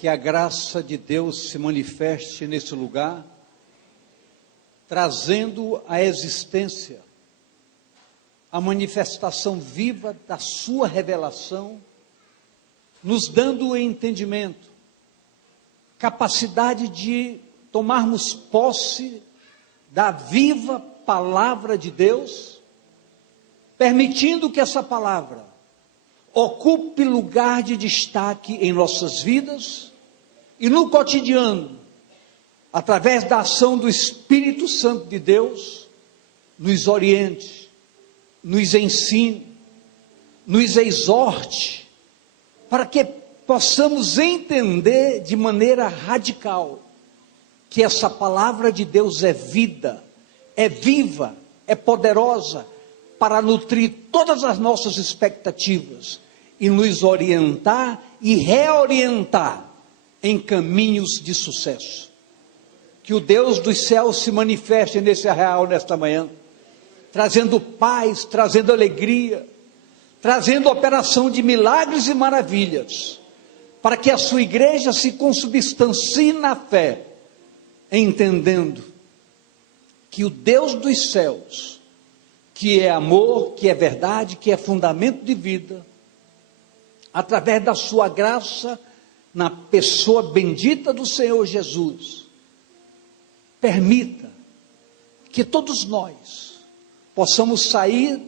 que a graça de Deus se manifeste nesse lugar, trazendo à existência a manifestação viva da sua revelação, nos dando o entendimento, capacidade de tomarmos posse da viva palavra de Deus, permitindo que essa palavra ocupe lugar de destaque em nossas vidas e no cotidiano, através da ação do Espírito Santo de Deus, nos oriente, nos ensine, nos exorte, para que possamos entender de maneira radical que essa palavra de Deus é vida, é viva, é poderosa, para nutrir todas as nossas expectativas e nos orientar e reorientar em caminhos de sucesso. Que o Deus dos céus se manifeste nesse arraial nesta manhã, trazendo paz, trazendo alegria, trazendo operação de milagres e maravilhas, para que a sua igreja se consubstancie na fé, entendendo que o Deus dos céus, que é amor, que é verdade, que é fundamento de vida, através da sua graça, na pessoa bendita do Senhor Jesus, permita que todos nós possamos sair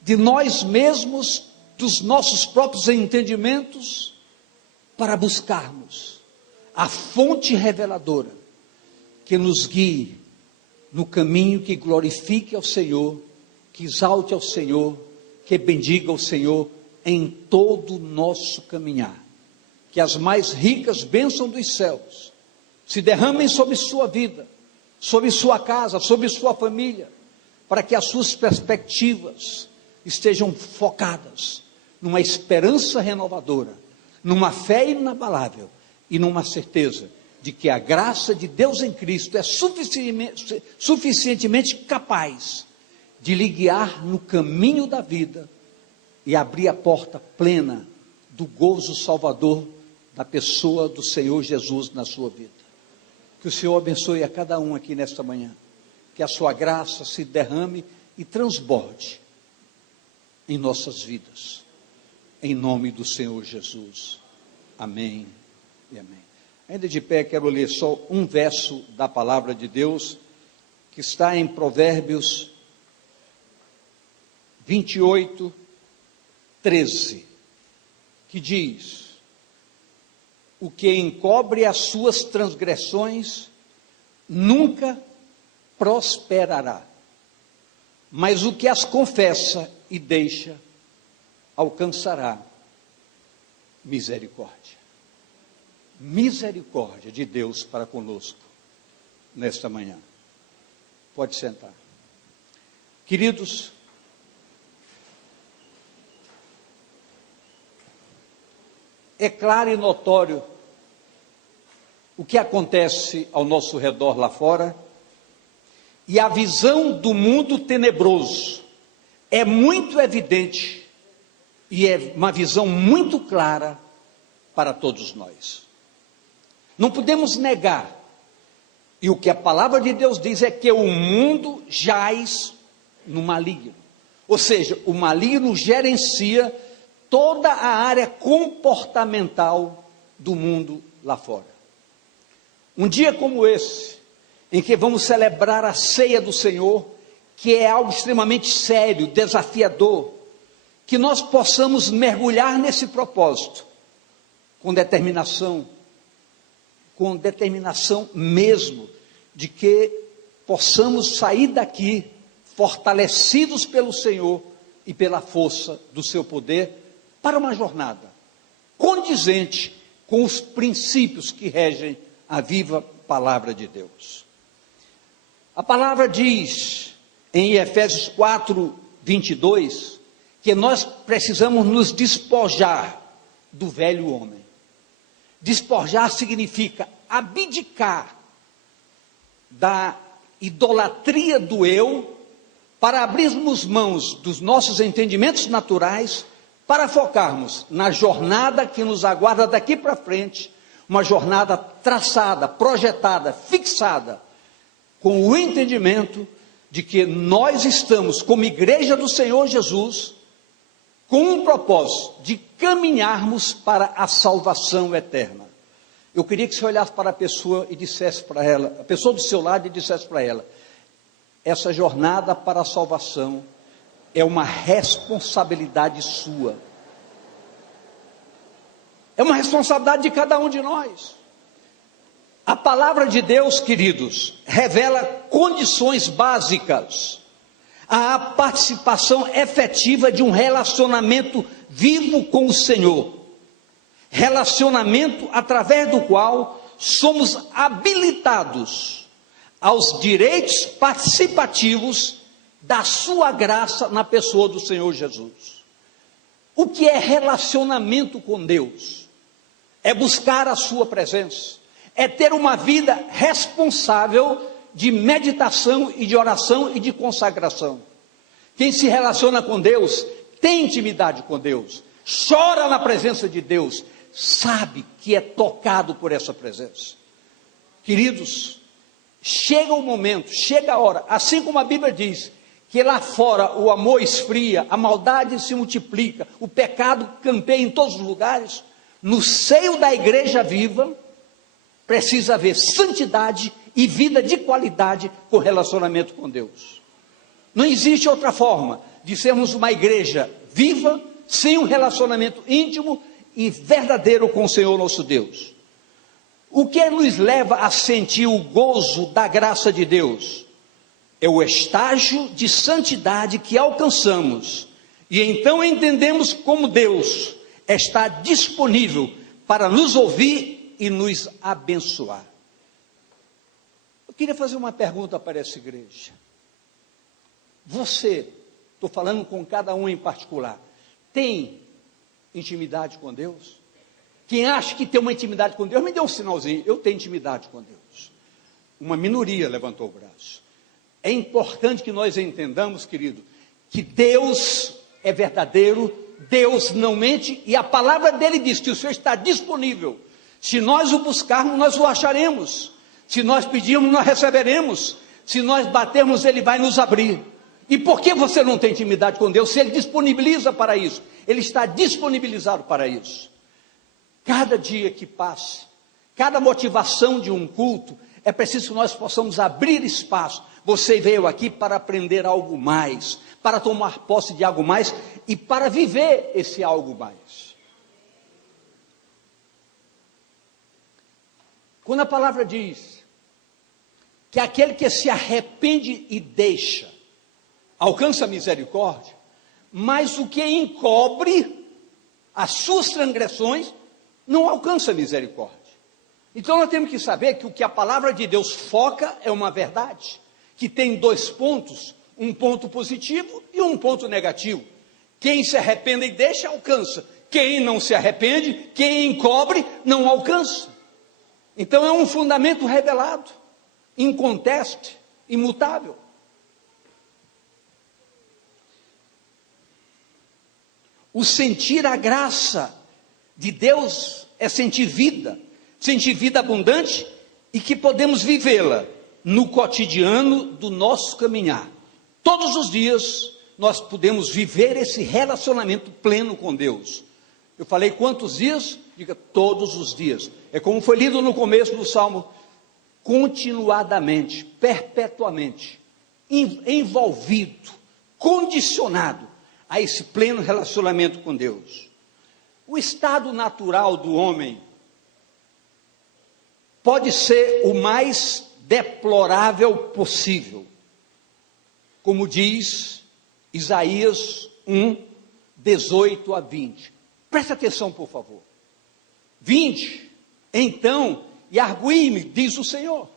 de nós mesmos, dos nossos próprios entendimentos, para buscarmos a fonte reveladora, que nos guie no caminho que glorifique ao Senhor, que exalte ao Senhor, que bendiga ao Senhor em todo o nosso caminhar. Que as mais ricas bênçãos dos céus se derramem sobre sua vida, sobre sua casa, sobre sua família, para que as suas perspectivas estejam focadas numa esperança renovadora, numa fé inabalável e numa certeza de que a graça de Deus em Cristo é suficientemente capaz de lhe guiar no caminho da vida e abrir a porta plena do gozo salvador da pessoa do Senhor Jesus na sua vida. Que o Senhor abençoe a cada um aqui nesta manhã, que a sua graça se derrame e transborde em nossas vidas, em nome do Senhor Jesus, amém e amém. Ainda de pé, quero ler só um verso da palavra de Deus, que está em Provérbios 28, 13, que diz: o que encobre as suas transgressões nunca prosperará, mas o que as confessa e deixa alcançará misericórdia. Misericórdia de Deus para conosco nesta manhã. Pode sentar. Queridos, é claro e notório o que acontece ao nosso redor lá fora, e a visão do mundo tenebroso é muito evidente, e é uma visão muito clara para todos nós. Não podemos negar, e o que a palavra de Deus diz é que o mundo jaz no maligno, ou seja, o maligno gerencia toda a área comportamental do mundo lá fora. Um dia como esse, em que vamos celebrar a ceia do Senhor, que é algo extremamente sério, desafiador, que nós possamos mergulhar nesse propósito, com determinação mesmo, de que possamos sair daqui fortalecidos pelo Senhor e pela força do seu poder, para uma jornada condizente com os princípios que regem a viva palavra de Deus. A palavra diz em Efésios 4, 22, que nós precisamos nos despojar do velho homem. Despojar significa abdicar da idolatria do eu, para abrirmos mãos dos nossos entendimentos naturais, para focarmos na jornada que nos aguarda daqui para frente, uma jornada traçada, projetada, fixada, com o entendimento de que nós estamos, como igreja do Senhor Jesus, com um propósito de caminharmos para a salvação eterna. Eu queria que você olhasse para a pessoa e dissesse para ela, a pessoa do seu lado, e dissesse para ela: essa jornada para a salvação é uma responsabilidade sua. É uma responsabilidade de cada um de nós. A palavra de Deus, queridos, revela condições básicas à participação efetiva de um relacionamento vivo com o Senhor. Relacionamento através do qual somos habilitados aos direitos participativos da sua graça na pessoa do Senhor Jesus. O que é relacionamento com Deus? É buscar a sua presença, é ter uma vida responsável de meditação e de oração e de consagração. Quem se relaciona com Deus, tem intimidade com Deus, chora na presença de Deus, sabe que é tocado por essa presença. Queridos, chega o momento, chega a hora, assim como a Bíblia diz, que lá fora o amor esfria, a maldade se multiplica, o pecado campeia em todos os lugares, no seio da igreja viva, precisa haver santidade e vida de qualidade com relacionamento com Deus. Não existe outra forma de sermos uma igreja viva, sem um relacionamento íntimo e verdadeiro com o Senhor nosso Deus. O que nos leva a sentir o gozo da graça de Deus? É o estágio de santidade que alcançamos, e então entendemos como Deus está disponível para nos ouvir e nos abençoar. Eu queria fazer uma pergunta para essa igreja. Você, estou falando com cada um em particular, tem intimidade com Deus? Quem acha que tem uma intimidade com Deus, me dê um sinalzinho. Eu tenho intimidade com Deus. Uma minoria levantou o braço. É importante que nós entendamos, querido, que Deus é verdadeiro, Deus não mente, e a palavra dele diz que o Senhor está disponível. Se nós o buscarmos, nós o acharemos. Se nós pedirmos, nós receberemos. Se nós batermos, ele vai nos abrir. E por que você não tem intimidade com Deus? Se ele disponibiliza para isso, ele está disponibilizado para isso. Cada dia que passa, cada motivação de um culto, é preciso que nós possamos abrir espaço. Você veio aqui para aprender algo mais, para tomar posse de algo mais e para viver esse algo mais. Quando a palavra diz que aquele que se arrepende e deixa, alcança a misericórdia, mas o que encobre as suas transgressões, não alcança a misericórdia. Então nós temos que saber que o que a palavra de Deus foca é uma verdade, que tem dois pontos, um ponto positivo e um ponto negativo. Quem se arrepende e deixa, alcança. Quem não se arrepende, quem encobre, não alcança. Então é um fundamento revelado, inconteste, imutável. O sentir a graça de Deus é sentir vida abundante e que podemos vivê-la no cotidiano do nosso caminhar. Todos os dias nós podemos viver esse relacionamento pleno com Deus. Eu falei quantos dias? Diga todos os dias. É como foi lido no começo do Salmo, continuadamente, perpetuamente, envolvido, condicionado a esse pleno relacionamento com Deus. O estado natural do homem pode ser o mais deplorável possível, como diz Isaías 1, 18 a 20. Presta atenção, por favor. 20, então, e arguí-me, diz o Senhor,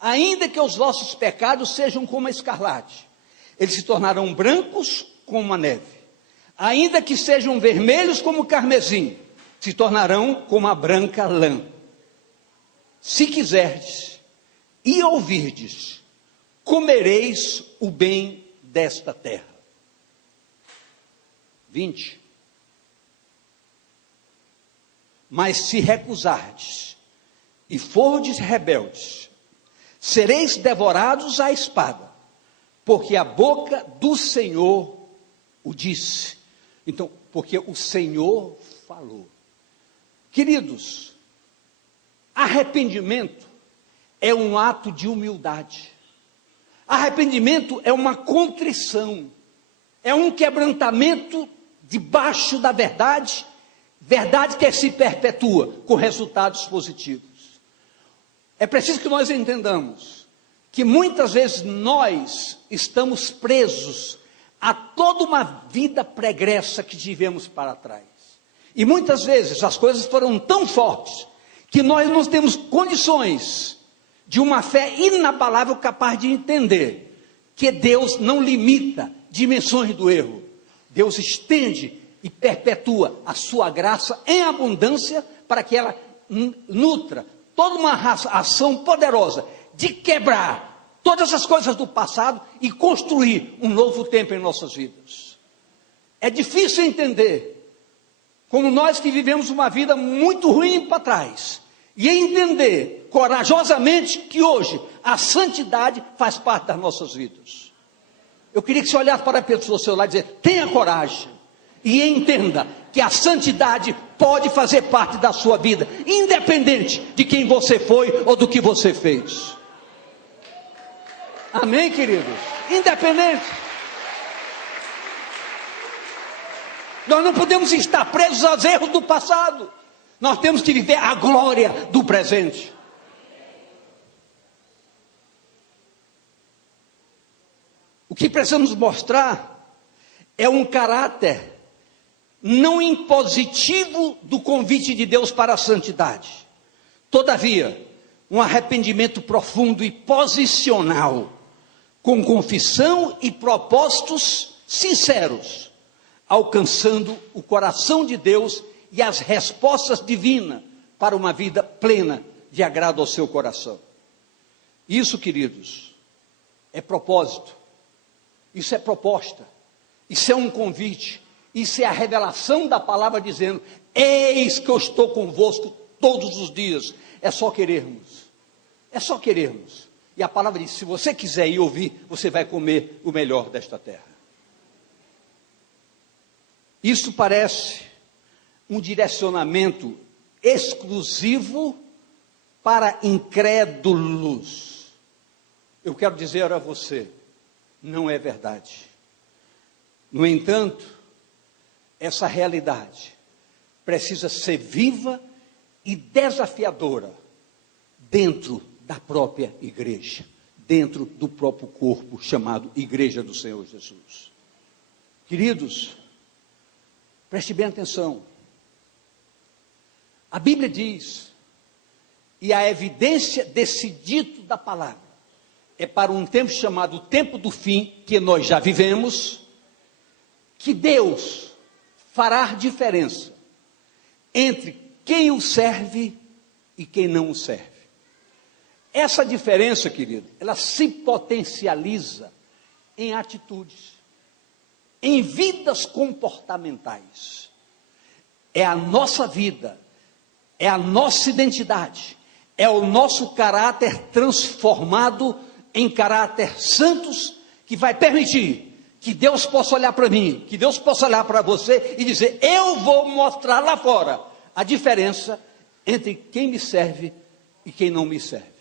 ainda que os vossos pecados sejam como a escarlate, eles se tornarão brancos como a neve. Ainda que sejam vermelhos como o carmesim, se tornarão como a branca lã. Se quiserdes e ouvirdes, comereis o bem desta terra. 20. Mas se recusardes e fordes rebeldes, sereis devorados à espada, porque a boca do Senhor o disse. Então, porque o Senhor falou. Queridos, arrependimento é um ato de humildade. Arrependimento é uma contrição, é um quebrantamento debaixo da verdade, verdade que se perpetua com resultados positivos. É preciso que nós entendamos que muitas vezes nós estamos presos a toda uma vida pregressa que tivemos para trás. E muitas vezes as coisas foram tão fortes que nós não temos condições de uma fé inabalável capaz de entender que Deus não limita dimensões do erro. Deus estende e perpetua a sua graça em abundância para que ela nutra toda uma ação poderosa de quebrar todas as coisas do passado e construir um novo tempo em nossas vidas. É difícil entender como nós que vivemos uma vida muito ruim para trás, e entender corajosamente que hoje a santidade faz parte das nossas vidas. Eu queria que você olhasse para a pessoa do seu lado e dizer: tenha coragem e entenda que a santidade pode fazer parte da sua vida, independente de quem você foi ou do que você fez. Amém, queridos? Independente. Nós não podemos estar presos aos erros do passado. Nós temos que viver a glória do presente. O que precisamos mostrar é um caráter não impositivo do convite de Deus para a santidade. Todavia, um arrependimento profundo e posicional, com confissão e propósitos sinceros, alcançando o coração de Deus e as respostas divinas para uma vida plena de agrado ao seu coração. Isso, queridos, é propósito, isso é proposta, isso é um convite, isso é a revelação da palavra dizendo: eis que eu estou convosco todos os dias. É só querermos, é só querermos. E a palavra diz: se você quiser ir ouvir, você vai comer o melhor desta terra. Isso parece um direcionamento exclusivo para incrédulos. Eu quero dizer a você, não é verdade. No entanto, essa realidade precisa ser viva e desafiadora dentro da própria igreja, dentro do próprio corpo chamado Igreja do Senhor Jesus. Queridos, preste bem atenção. A Bíblia diz, e a evidência desse dito da palavra, é para um tempo chamado tempo do fim, que nós já vivemos, que Deus fará diferença entre quem o serve e quem não o serve. Essa diferença, querido, ela se potencializa em atitudes, em vidas comportamentais. É a nossa vida, é a nossa identidade, é o nosso caráter transformado em caráter santos, que vai permitir que Deus possa olhar para mim, que Deus possa olhar para você e dizer: eu vou mostrar lá fora a diferença entre quem me serve e quem não me serve.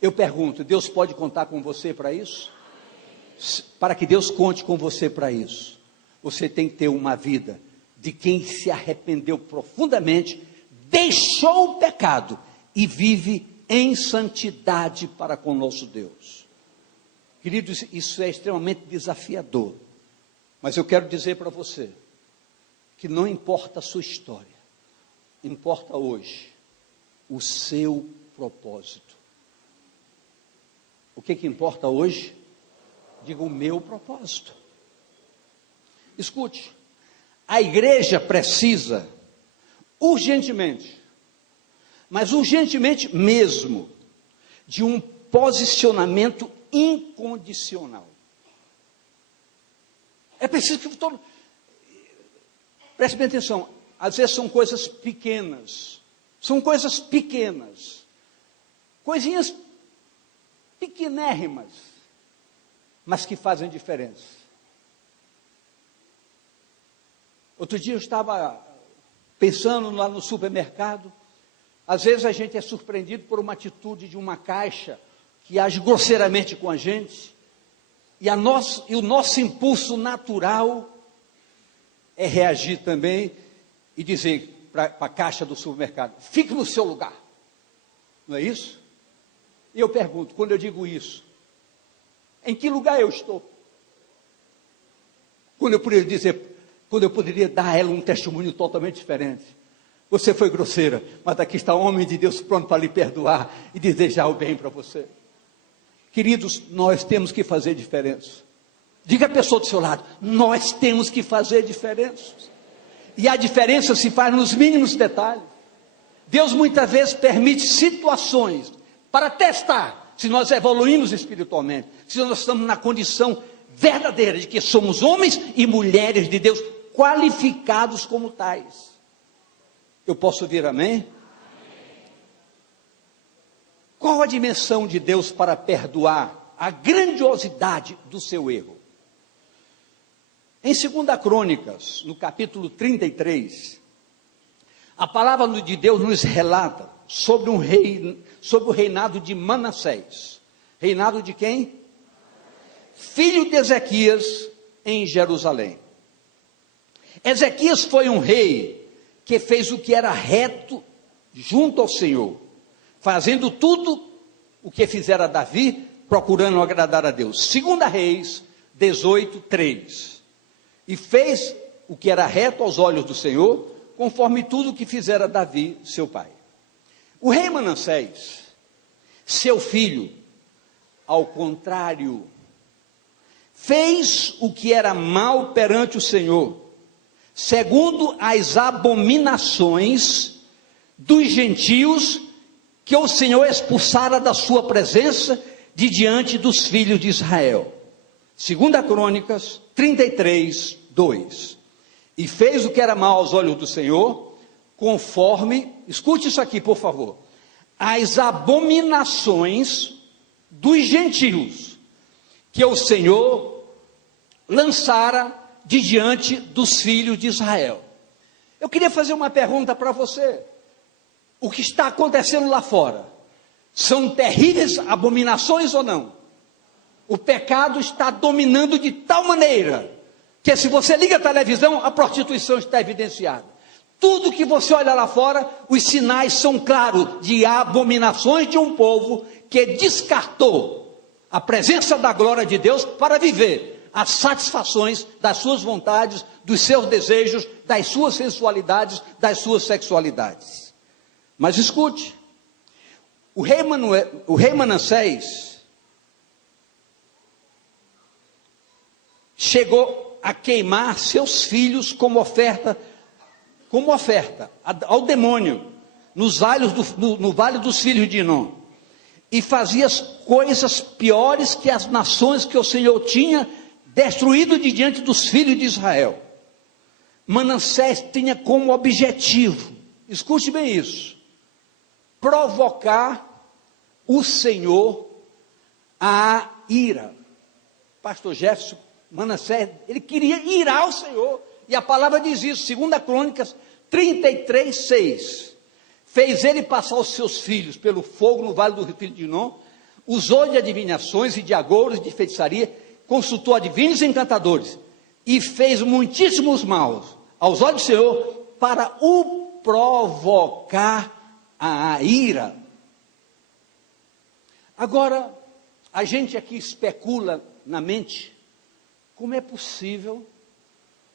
Eu pergunto: Deus pode contar com você para isso? Para que Deus conte com você para isso, você tem que ter uma vida de quem se arrependeu profundamente, deixou o pecado e vive em santidade para com o nosso Deus. Queridos, isso é extremamente desafiador, mas eu quero dizer para você, que não importa a sua história, importa hoje o seu propósito. O que importa hoje? Diga: o meu propósito. Escute, a igreja precisa urgentemente, mas urgentemente mesmo, de um posicionamento incondicional. É preciso que preste bem atenção. Às vezes são coisas pequenas, São coisas pequenas, coisinhas pequenérrimas, mas que fazem diferença. Outro dia eu estava pensando lá no supermercado. Às vezes a gente é surpreendido por uma atitude de uma caixa que age grosseiramente com a gente, e o nosso impulso natural é reagir também e dizer para a caixa do supermercado: fique no seu lugar. Não é isso? E eu pergunto, quando eu digo isso, em que lugar eu estou? Quando eu poderia dar a ela um testemunho totalmente diferente. Você foi grosseira, mas aqui está o homem de Deus pronto para lhe perdoar e desejar o bem para você. Queridos, nós temos que fazer diferença. Diga à pessoa do seu lado: nós temos que fazer diferença. E a diferença se faz nos mínimos detalhes. Deus muitas vezes permite situações para testar se nós evoluímos espiritualmente, se nós estamos na condição verdadeira de que somos homens e mulheres de Deus, qualificados como tais. Eu posso ouvir amém? Qual a dimensão de Deus para perdoar a grandiosidade do seu erro? Em 2 Crônicas, no capítulo 33, a palavra de Deus nos relata sobre sobre o reinado de Manassés. Reinado de quem? Filho de Ezequias, em Jerusalém. Ezequias foi um rei que fez o que era reto junto ao Senhor, fazendo tudo o que fizera Davi, procurando agradar a Deus. 2 Reis 18:3. E fez o que era reto aos olhos do Senhor, conforme tudo o que fizera Davi, seu pai. O rei Manassés, seu filho, ao contrário, fez o que era mal perante o Senhor, segundo as abominações dos gentios que o Senhor expulsara da sua presença de diante dos filhos de Israel. 2 Crônicas 33:2. E fez o que era mal aos olhos do Senhor, conforme, escute isso aqui por favor, as abominações dos gentios que o Senhor lançara de diante dos filhos de Israel. Eu queria fazer uma pergunta para você. O que está acontecendo lá fora são terríveis abominações ou não? O pecado está dominando de tal maneira que, se você liga a televisão, a prostituição está evidenciada. Tudo que você olha lá fora, os sinais são claros de abominações de um povo que descartou a presença da glória de Deus para viver as satisfações das suas vontades, dos seus desejos, das suas sensualidades, das suas sexualidades. Mas escute, o rei Manassés chegou a queimar seus filhos como oferta ao demônio, no vale dos filhos de Inom, e fazia as coisas piores que as nações que o Senhor tinha destruído de diante dos filhos de Israel. Manassés tinha como objetivo, escute bem isso, provocar o Senhor à ira. Pastor Jefferson, Manassés, ele queria irar o Senhor, e a palavra diz isso, 2 Crônicas 33:6, fez ele passar os seus filhos pelo fogo no vale do filho de Inom, usou de adivinhações e de agouros, de feitiçaria, consultou adivinhos e encantadores, e fez muitíssimos maus aos olhos do Senhor, para o provocar a ira. Agora, a gente aqui especula na mente, como é possível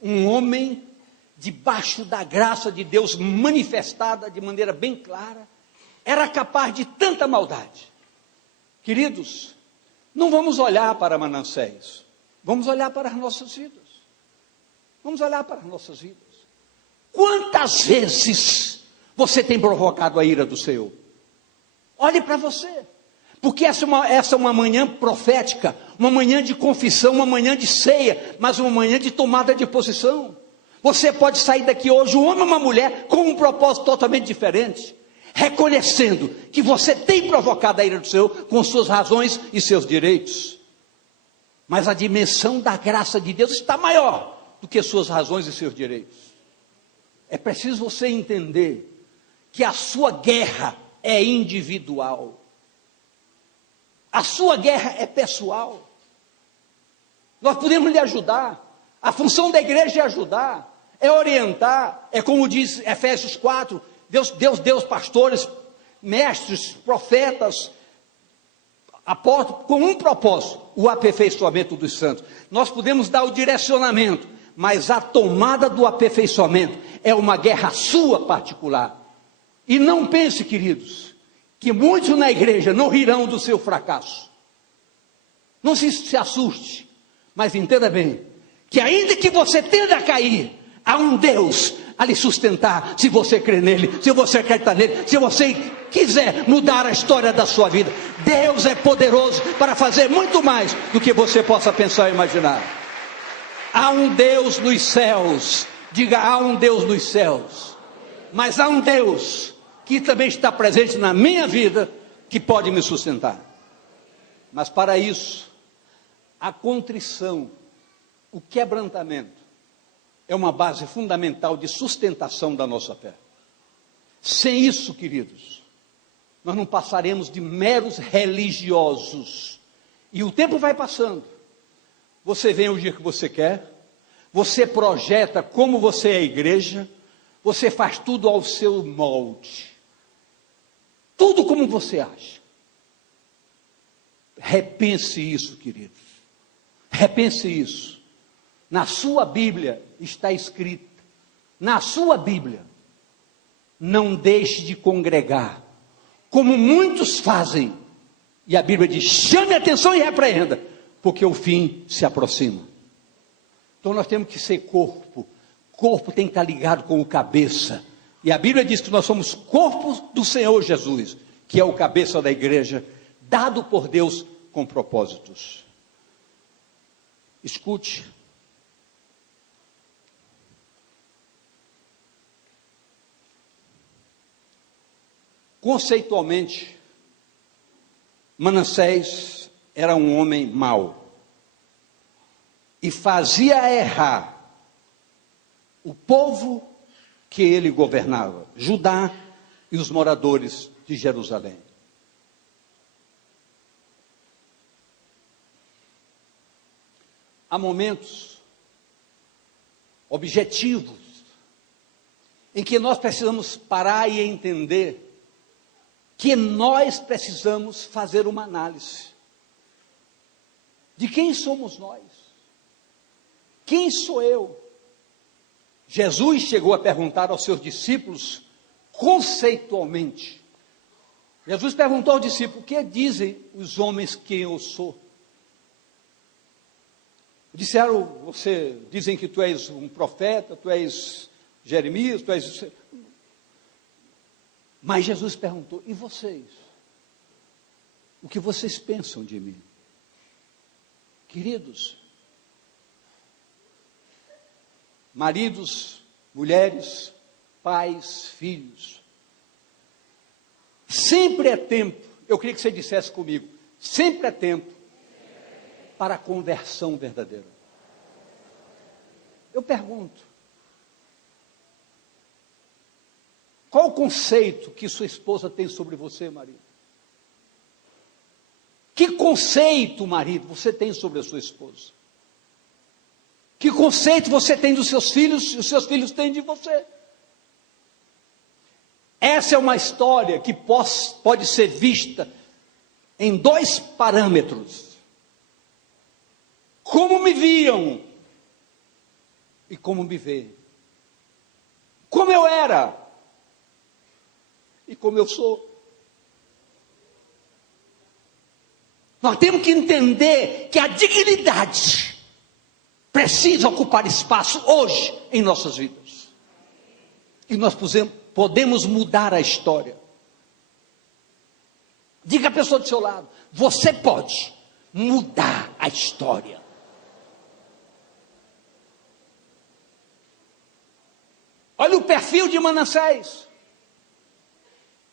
um homem debaixo da graça de Deus manifestada de maneira bem clara, era capaz de tanta maldade? Queridos, não vamos olhar para Manassés, vamos olhar para as nossas vidas. Vamos olhar para as nossas vidas. Quantas vezes você tem provocado a ira do Senhor? Olhe para você, porque essa é uma manhã profética, uma manhã de confissão, uma manhã de ceia, mas uma manhã de tomada de posição. Você pode sair daqui hoje, um homem ou uma mulher, com um propósito totalmente diferente. reconhecendo que você tem provocado a ira do Senhor com suas razões e seus direitos. Mas a dimensão da graça de Deus está maior do que suas razões e seus direitos. É preciso você entender que a sua guerra é individual. A sua guerra é pessoal. Nós podemos lhe ajudar. A função da igreja é ajudar, é orientar. É como diz Efésios 4, Deus pastores, mestres, profetas, apóstolos, com um propósito, o aperfeiçoamento dos santos. Nós podemos dar o direcionamento, mas a tomada do aperfeiçoamento é uma guerra sua particular. E não pense, queridos, que muitos na igreja não rirão do seu fracasso. Não se assuste, mas entenda bem, que ainda que você tenda a cair, há um Deus a lhe sustentar, se você crê nele, se você acreditar nele, se você quiser mudar a história da sua vida. Deus é poderoso para fazer muito mais do que você possa pensar e imaginar. Há um Deus nos céus, diga, há um Deus nos céus, mas há um Deus que também está presente na minha vida, que pode me sustentar. Mas para isso, a contrição, o quebrantamento, é uma base fundamental de sustentação da nossa fé. Sem isso, queridos, nós não passaremos de meros religiosos. E o tempo vai passando. Você vem o dia que você quer, você projeta como você é a igreja, você faz tudo ao seu molde. Tudo como você acha. Repense isso, queridos. Repense isso. Na sua Bíblia está escrito, na sua Bíblia, não deixe de congregar, como muitos fazem, e a Bíblia diz, chame a atenção e repreenda, porque o fim se aproxima. Então nós temos que ser corpo tem que estar ligado com o cabeça, e a Bíblia diz que nós somos corpos do Senhor Jesus, que é o cabeça da igreja, dado por Deus com propósitos. Escute, conceitualmente, Manassés era um homem mau e fazia errar o povo que ele governava, Judá e os moradores de Jerusalém. Há momentos objetivos em que nós precisamos parar e entender que nós precisamos fazer uma análise de quem somos nós. Quem sou eu? Jesus chegou a perguntar aos seus discípulos conceitualmente. Jesus perguntou aos discípulos, o que dizem os homens que eu sou? Disseram, dizem que tu és um profeta, tu és Jeremias, tu és... Mas Jesus perguntou, e vocês? O que vocês pensam de mim? Queridos, maridos, mulheres, pais, filhos, sempre é tempo, eu queria que você dissesse comigo, sempre é tempo para a conversão verdadeira. Eu pergunto, qual o conceito que sua esposa tem sobre você, marido? Que conceito, marido, você tem sobre a sua esposa? Que conceito você tem dos seus filhos e os seus filhos têm de você? Essa é uma história que pode ser vista em dois parâmetros. Como me viam e como me veem. Como eu era e como eu sou. Nós temos que entender que a dignidade precisa ocupar espaço hoje em nossas vidas. E nós podemos mudar a história. Diga à pessoa do seu lado, você pode mudar a história. Olha o perfil de Manassés.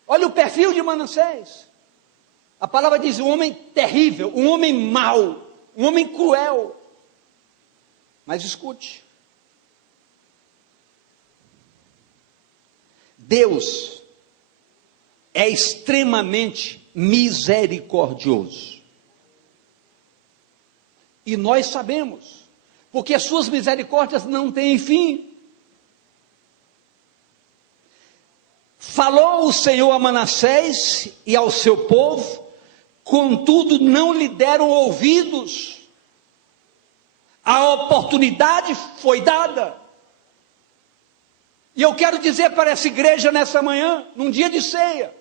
Olha o perfil de Manassés. A palavra diz um homem terrível, um homem mau, um homem cruel. Mas escute. Deus é extremamente misericordioso. E nós sabemos, porque as suas misericórdias não têm fim. Falou o Senhor a Manassés e ao seu povo, contudo não lhe deram ouvidos. A oportunidade foi dada. E eu quero dizer para essa igreja nessa manhã, num dia de ceia,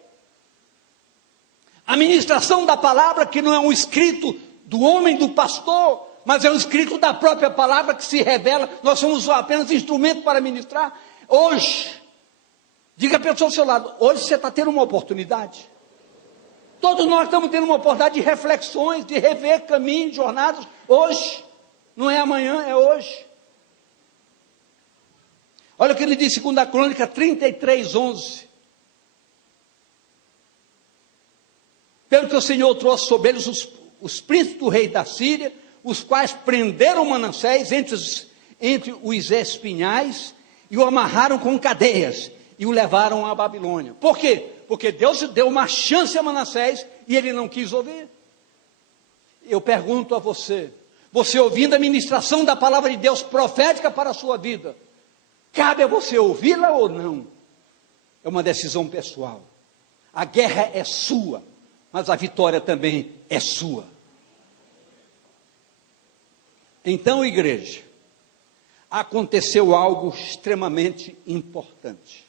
a ministração da palavra, que não é um escrito do homem, do pastor, mas é um escrito da própria palavra que se revela, nós somos apenas instrumento para ministrar. Hoje, diga a pessoa ao seu lado, hoje você está tendo uma oportunidade. Todos nós estamos tendo uma oportunidade de reflexões, de rever caminhos, jornadas, hoje, não é amanhã, é hoje. Olha o que ele diz, 2 Crônica 33:11. Pelo que o Senhor trouxe sobre eles os príncipes do rei da Síria, os quais prenderam Manassés entre os espinhais e o amarraram com cadeias e o levaram à Babilônia. Por quê? Porque Deus deu uma chance a Manassés e ele não quis ouvir. Eu pergunto a você, você ouvindo a ministração da palavra de Deus profética para a sua vida, cabe a você ouvi-la ou não? É uma decisão pessoal. A guerra é sua, mas a vitória também é sua. Então, igreja, aconteceu algo extremamente importante.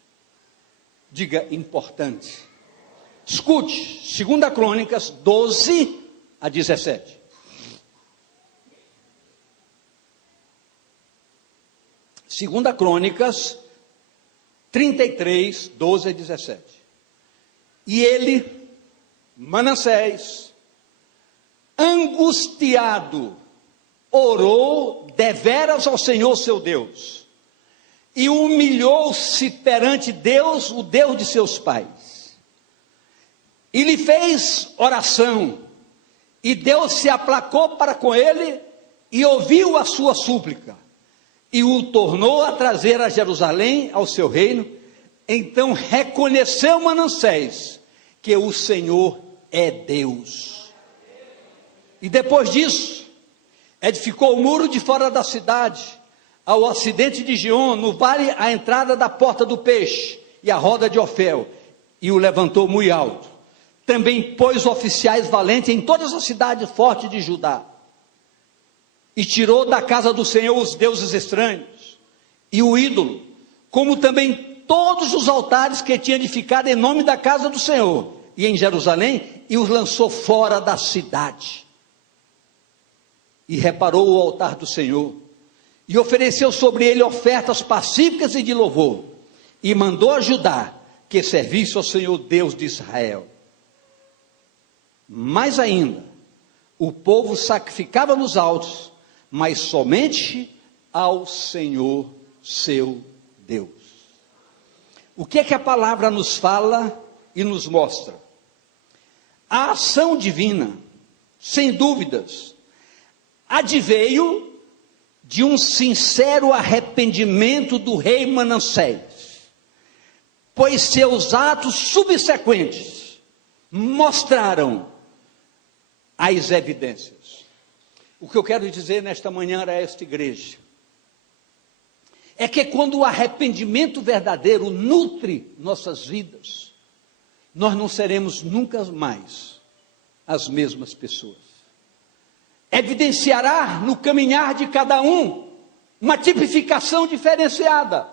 Diga importante. Escute, 2 Crônicas 12-17. 2 Crônicas 33, 12-17. E ele, Manassés, angustiado, orou deveras ao Senhor seu Deus, e humilhou-se perante Deus, o Deus de seus pais, e lhe fez oração, e Deus se aplacou para com ele, e ouviu a sua súplica, e o tornou a trazer a Jerusalém, ao seu reino. Então reconheceu Manassés que o Senhor é Deus. E depois disso, edificou o muro de fora da cidade, ao ocidente de Gion, no vale à entrada da porta do peixe, e a roda de Ofel, e o levantou muito alto. Também pôs oficiais valentes em todas as cidades fortes de Judá, e tirou da casa do Senhor os deuses estranhos, e o ídolo, como também todos os altares que tinha edificado em nome da casa do Senhor, e em Jerusalém, e os lançou fora da cidade. E reparou o altar do Senhor, e ofereceu sobre ele ofertas pacíficas e de louvor, e mandou a Judá que servisse ao Senhor Deus de Israel. Mais ainda, o povo sacrificava nos altos, mas somente ao Senhor seu Deus. O que é que a palavra nos fala e nos mostra? A ação divina, sem dúvidas, adveio de um sincero arrependimento do rei Manassés, pois seus atos subsequentes mostraram as evidências. O que eu quero dizer nesta manhã a esta igreja é que quando o arrependimento verdadeiro nutre nossas vidas, nós não seremos nunca mais as mesmas pessoas. Evidenciará no caminhar de cada um uma tipificação diferenciada.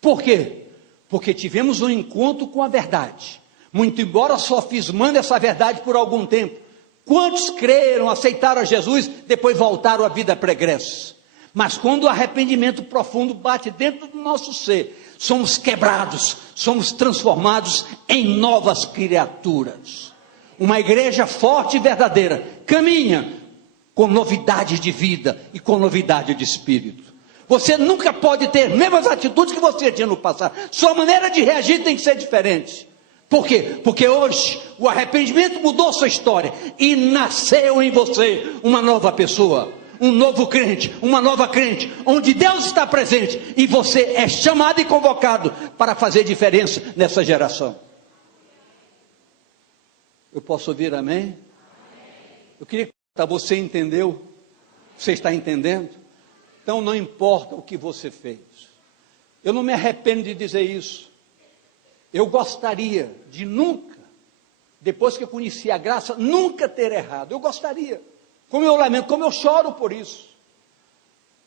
Por quê? Porque tivemos um encontro com a verdade, muito embora sofismando essa verdade por algum tempo. Quantos creram, aceitaram a Jesus, depois voltaram à vida pregressa? Mas quando o arrependimento profundo bate dentro do nosso ser, somos quebrados, somos transformados em novas criaturas. Uma igreja forte e verdadeira caminha com novidade de vida e com novidade de espírito. Você nunca pode ter as mesmas atitudes que você tinha no passado. Sua maneira de reagir tem que ser diferente. Por quê? Porque hoje o arrependimento mudou sua história e nasceu em você uma nova pessoa, um novo crente, uma nova crente, onde Deus está presente e você é chamado e convocado para fazer diferença nessa geração. Eu posso ouvir amém? Eu queria que você entendeu? Você está entendendo? Então não importa o que você fez. Eu não me arrependo de dizer isso. Eu gostaria de nunca, depois que eu conheci a graça, nunca ter errado. Eu gostaria. Como eu lamento, como eu choro por isso.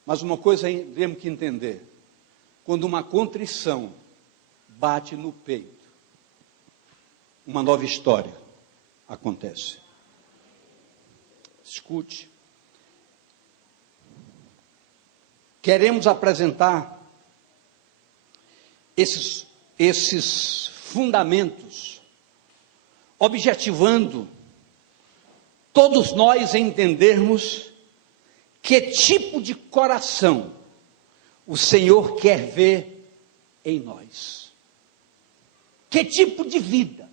Mas uma coisa temos que entender. Quando uma contrição bate no peito, uma nova história acontece. Escute. Queremos apresentar esses fundamentos, objetivando todos nós entendermos que tipo de coração o Senhor quer ver em nós. Que tipo de vida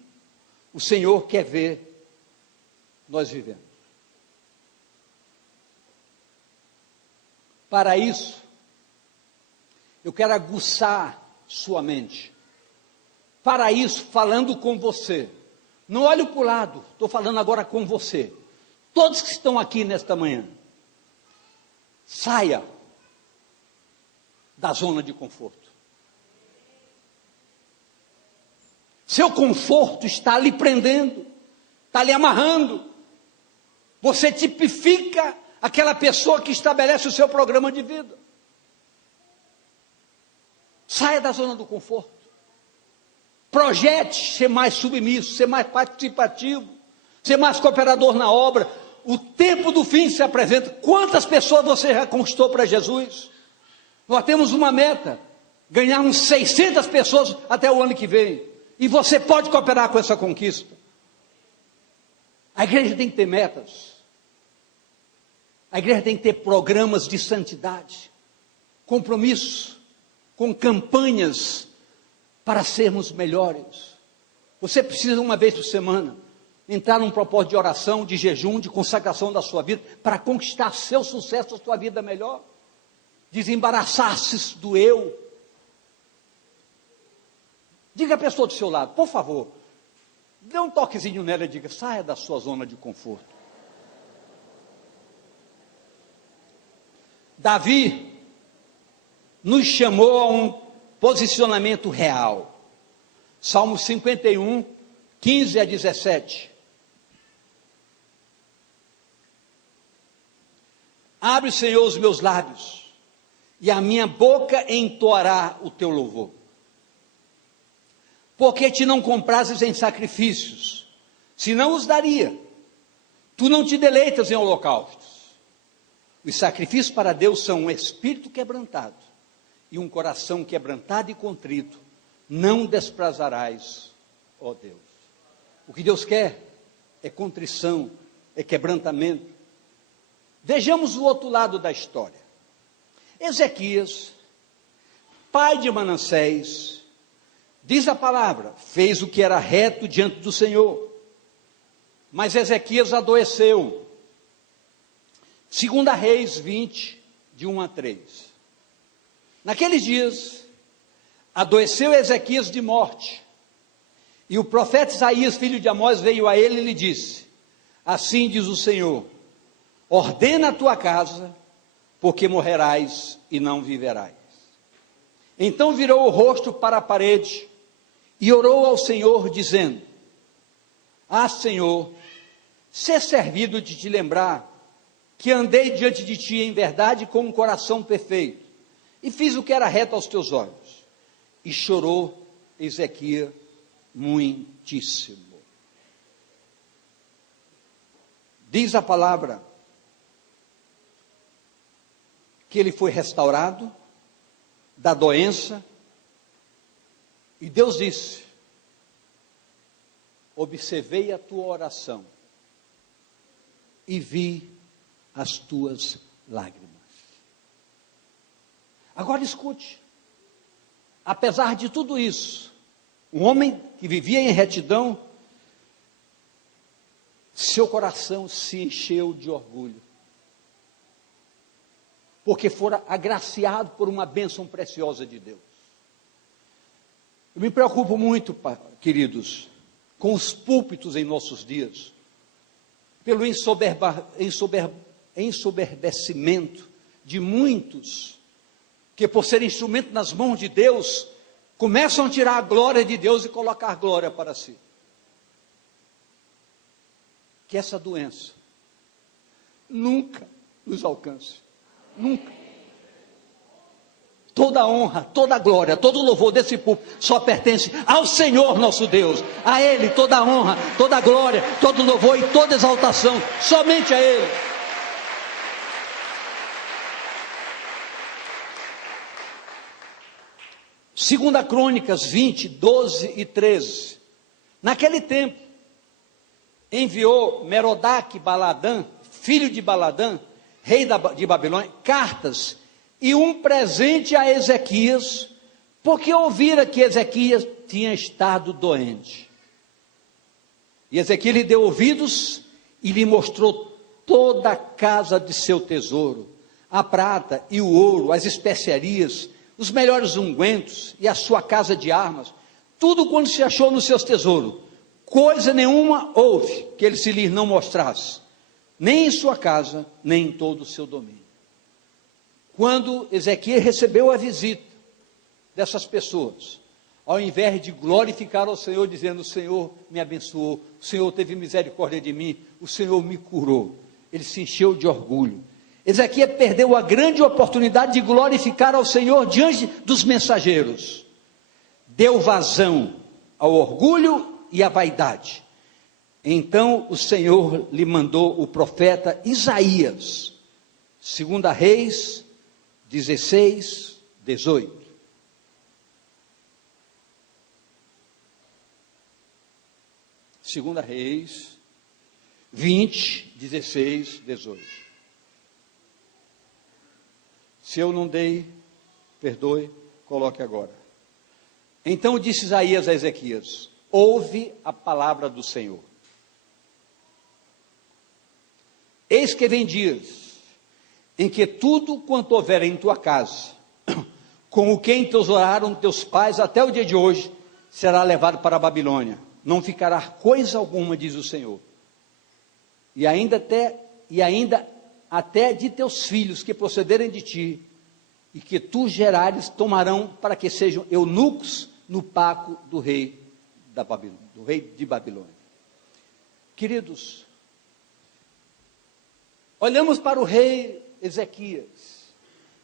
o Senhor quer ver nós vivendo. Para isso, eu quero aguçar sua mente. Para isso, falando com você, não olhe para o lado, estou falando agora com você. Todos que estão aqui nesta manhã, saia da zona de conforto. Seu conforto está lhe prendendo, está lhe amarrando. Você tipifica aquela pessoa que estabelece o seu programa de vida. Saia da zona do conforto. Projete ser mais submisso, ser mais participativo, ser mais cooperador na obra. O tempo do fim se apresenta. Quantas pessoas você já conquistou para Jesus? Nós temos uma meta, ganhar uns 600 pessoas até o ano que vem. E você pode cooperar com essa conquista. A igreja tem que ter metas. A igreja tem que ter programas de santidade, compromisso, com campanhas para sermos melhores. Você precisa uma vez por semana entrar num propósito de oração, de jejum, de consagração da sua vida, para conquistar seu sucesso, a sua vida melhor. Desembaraçar-se do eu. Diga à pessoa do seu lado, por favor, dê um toquezinho nela e diga, saia da sua zona de conforto. Davi nos chamou a um posicionamento real. Salmo 51, 15 a 17. Abre, Senhor, os meus lábios, e a minha boca entoará o teu louvor. Porque te não comprases em sacrifícios, senão os daria. Tu não te deleitas em holocaustos. Os sacrifícios para Deus são um espírito quebrantado e um coração quebrantado e contrito. Não desprezarás, ó Deus. O que Deus quer é contrição, é quebrantamento. Vejamos o outro lado da história. Ezequias, pai de Manassés, diz a palavra, fez o que era reto diante do Senhor. Mas Ezequias adoeceu. 2 Reis 20, de 1 a 3. Naqueles dias, adoeceu Ezequias de morte, e o profeta Isaías, filho de Amós, veio a ele e lhe disse, assim diz o Senhor, ordena a tua casa, porque morrerás e não viverás. Então virou o rosto para a parede, e orou ao Senhor, dizendo, Senhor, sê servido de te lembrar, que andei diante de ti em verdade com um coração perfeito, e fiz o que era reto aos teus olhos. E chorou Ezequias muitíssimo. Diz a palavra que ele foi restaurado da doença, e Deus disse, observei a tua oração, e vi as tuas lágrimas. Agora escute, apesar de tudo isso, um homem que vivia em retidão, seu coração se encheu de orgulho, porque fora agraciado por uma bênção preciosa de Deus. Eu me preocupo muito, queridos, com os púlpitos em nossos dias, pelo ensoberbecimento de muitos, que por ser instrumento nas mãos de Deus, começam a tirar a glória de Deus e colocar glória para si. Que essa doença nunca nos alcance, nunca. Toda a honra, toda a glória, todo o louvor desse púlpito só pertence ao Senhor nosso Deus. A Ele toda a honra, toda a glória, todo o louvor e toda a exaltação, somente a Ele. Segunda Crônicas 20, 12 e 13. Naquele tempo, enviou Merodach-Baladã, filho de Baladã, rei de Babilônia, cartas e um presente a Ezequias, porque ouvira que Ezequias tinha estado doente. E Ezequias lhe deu ouvidos e lhe mostrou toda a casa de seu tesouro, a prata e o ouro, as especiarias, os melhores ungüentos e a sua casa de armas, tudo quanto se achou nos seus tesouros. Coisa nenhuma houve que ele se lhe não mostrasse, nem em sua casa, nem em todo o seu domínio. Quando Ezequias recebeu a visita dessas pessoas, ao invés de glorificar ao Senhor, dizendo: o Senhor me abençoou, o Senhor teve misericórdia de mim, o Senhor me curou, ele se encheu de orgulho. Ezequias perdeu a grande oportunidade de glorificar ao Senhor diante dos mensageiros. Deu vazão ao orgulho e à vaidade. Então o Senhor lhe mandou o profeta Isaías, 2 Reis 16, 18. Segunda Reis 20, 16, 18. Se eu não dei, perdoe, coloque agora. Então disse Isaías a Ezequias: ouve a palavra do Senhor. Eis que vem dias em que tudo quanto houver em tua casa, com o que entesouraram teus pais até o dia de hoje, será levado para a Babilônia. Não ficará coisa alguma, diz o Senhor. E ainda até de teus filhos que procederem de ti, e que tu gerares, tomarão para que sejam eunucos no paco do rei de Babilônia. Queridos, olhamos para o rei Ezequias,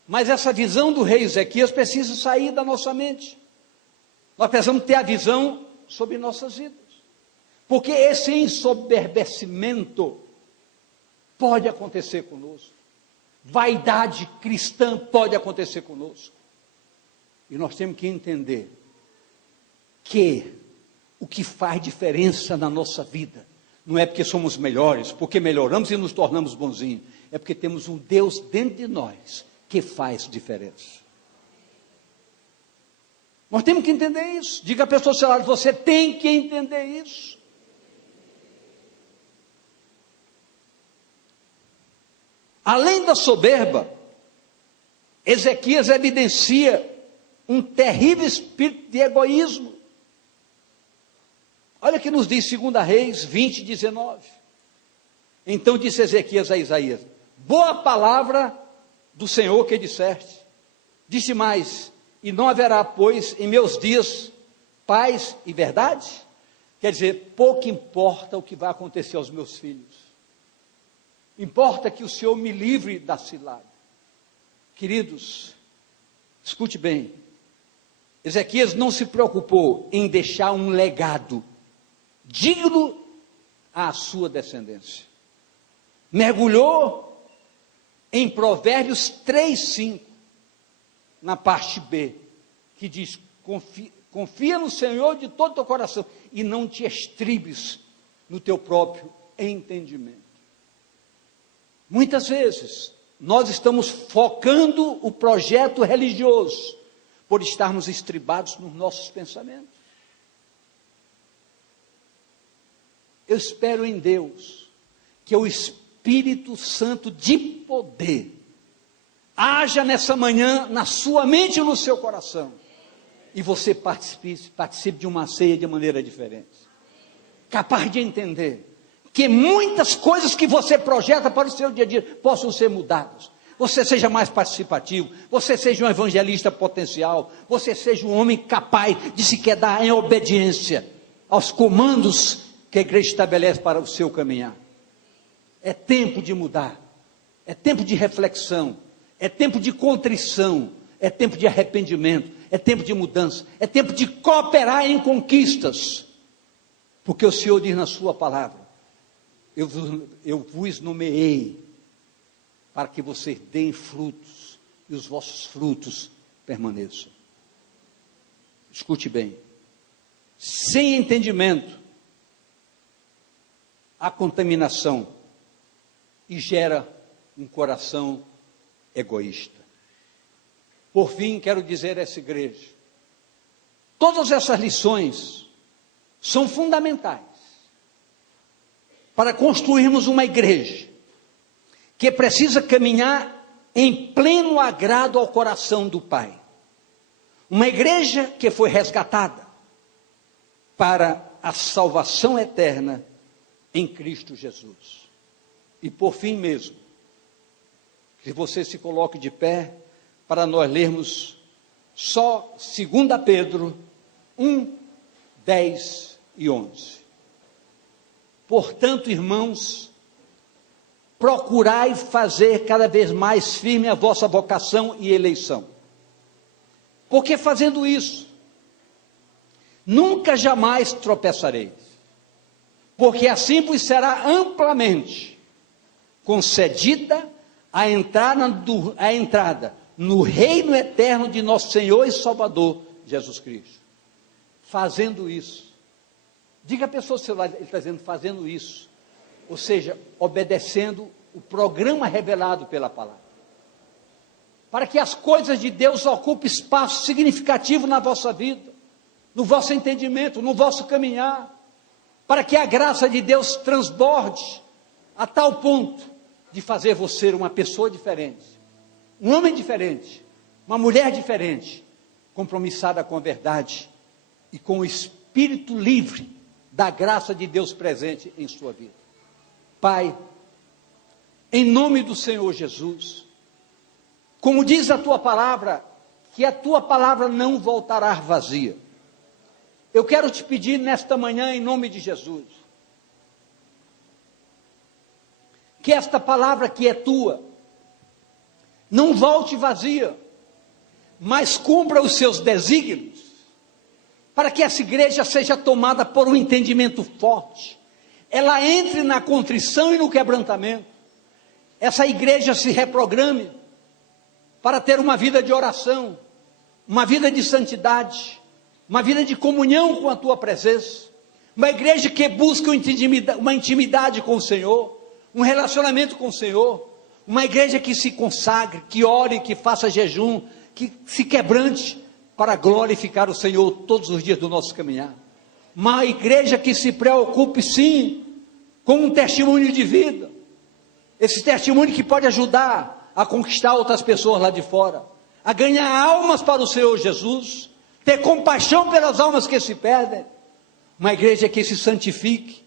mas essa visão do rei Ezequias precisa sair da nossa mente. Nós precisamos ter a visão sobre nossas vidas, porque esse ensoberbecimento pode acontecer conosco, vaidade cristã pode acontecer conosco, e nós temos que entender que o que faz diferença na nossa vida não é porque somos melhores, porque melhoramos e nos tornamos bonzinhos, é porque temos um Deus dentro de nós que faz diferença. Nós temos que entender isso. Diga à pessoa do seu lado: você tem que entender isso. Além da soberba, Ezequias evidencia um terrível espírito de egoísmo. Olha o que nos diz 2 Reis 20, 19. Então disse Ezequias a Isaías: boa palavra do Senhor que disseste. Disse mais: e não haverá, pois, em meus dias paz e verdade? Quer dizer, pouco importa o que vai acontecer aos meus filhos, importa que o Senhor me livre da cilada. Queridos, escute bem, Ezequias não se preocupou em deixar um legado digno à sua descendência. Mergulhou em Provérbios 3:5, na parte B, que diz: confia no Senhor de todo o teu coração e não te estribes no teu próprio entendimento. Muitas vezes nós estamos focando o projeto religioso por estarmos estribados nos nossos pensamentos. eu espero em Deus, que o Espírito Santo de poder haja nessa manhã na sua mente e no seu coração, e você participe de uma ceia de maneira diferente, capaz de entender que muitas coisas que você projeta para o seu dia a dia possam ser mudadas. Você seja mais participativo, você seja um evangelista potencial, você seja um homem capaz de se quedar em obediência aos comandos que a igreja estabelece para o seu caminhar. É tempo de mudar, é tempo de reflexão, é tempo de contrição, é tempo de arrependimento, é tempo de mudança, é tempo de cooperar em conquistas, porque o Senhor diz na sua palavra: eu vos nomeei para que vocês deem frutos, e os vossos frutos permaneçam. Escute bem, sem entendimento, há contaminação, e gera um coração egoísta. Por fim, quero dizer a essa igreja, todas essas lições são fundamentais para construirmos uma igreja que precisa caminhar em pleno agrado ao coração do Pai. Uma igreja que foi resgatada para a salvação eterna em Cristo Jesus. E por fim mesmo, que você se coloque de pé para nós lermos só 2 Pedro 1, 10 e 11. Portanto, irmãos, procurai fazer cada vez mais firme a vossa vocação e eleição. Porque fazendo isso, nunca jamais tropeçareis. Porque assim vos será amplamente concedida a entrada no reino eterno de nosso Senhor e Salvador, Jesus Cristo. Fazendo isso. Diga a pessoa do seu lado, ele está dizendo fazendo isso. Ou seja, obedecendo o programa revelado pela palavra. Para que as coisas de Deus ocupem espaço significativo na vossa vida, no vosso entendimento, no vosso caminhar. Para que a graça de Deus transborde a tal ponto de fazer você uma pessoa diferente, um homem diferente, uma mulher diferente, compromissada com a verdade e com o espírito livre da graça de Deus presente em sua vida. Pai, em nome do Senhor Jesus, como diz a tua palavra, que a tua palavra não voltará vazia. Eu quero te pedir nesta manhã, em nome de Jesus, que esta palavra que é tua, não volte vazia, mas cumpra os seus desígnios, para que essa igreja seja tomada por um entendimento forte, ela entre na contrição e no quebrantamento, essa igreja se reprograme, para ter uma vida de oração, uma vida de santidade, uma vida de comunhão com a tua presença, uma igreja que busca uma intimidade com o Senhor, um relacionamento com o Senhor, uma igreja que se consagre, que ore, que faça jejum, que se quebrante para glorificar o Senhor todos os dias do nosso caminhar, uma igreja que se preocupe sim, com um testemunho de vida, esse testemunho que pode ajudar a conquistar outras pessoas lá de fora, a ganhar almas para o Senhor Jesus, ter compaixão pelas almas que se perdem, uma igreja que se santifique,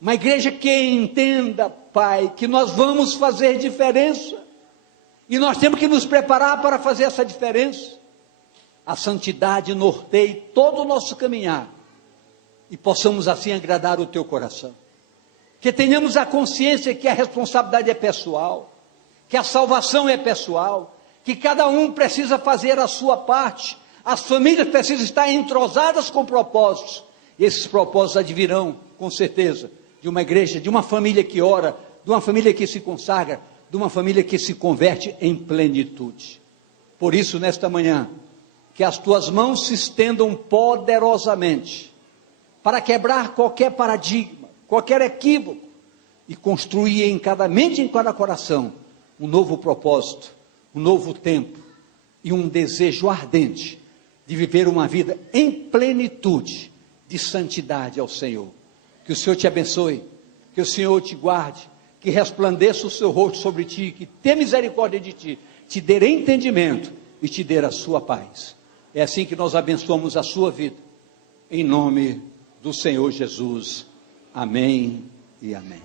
uma igreja que entenda, Pai, que nós vamos fazer diferença, e nós temos que nos preparar para fazer essa diferença. A santidade norteie todo o nosso caminhar, e possamos assim agradar o teu coração, que tenhamos a consciência que a responsabilidade é pessoal, que a salvação é pessoal, que cada um precisa fazer a sua parte, as famílias precisam estar entrosadas com propósitos, e esses propósitos advirão, com certeza, de uma igreja, de uma família que ora, de uma família que se consagra, de uma família que se converte em plenitude. Por isso, nesta manhã, que as tuas mãos se estendam poderosamente, para quebrar qualquer paradigma, qualquer equívoco, e construir em cada mente e em cada coração, um novo propósito, um novo tempo, e um desejo ardente, de viver uma vida em plenitude, de santidade ao Senhor. Que o Senhor te abençoe, que o Senhor te guarde, que resplandeça o seu rosto sobre ti, que tenha misericórdia de ti, te dê entendimento e te dê a sua paz. É assim que nós abençoamos a sua vida, em nome do Senhor Jesus. Amém e amém.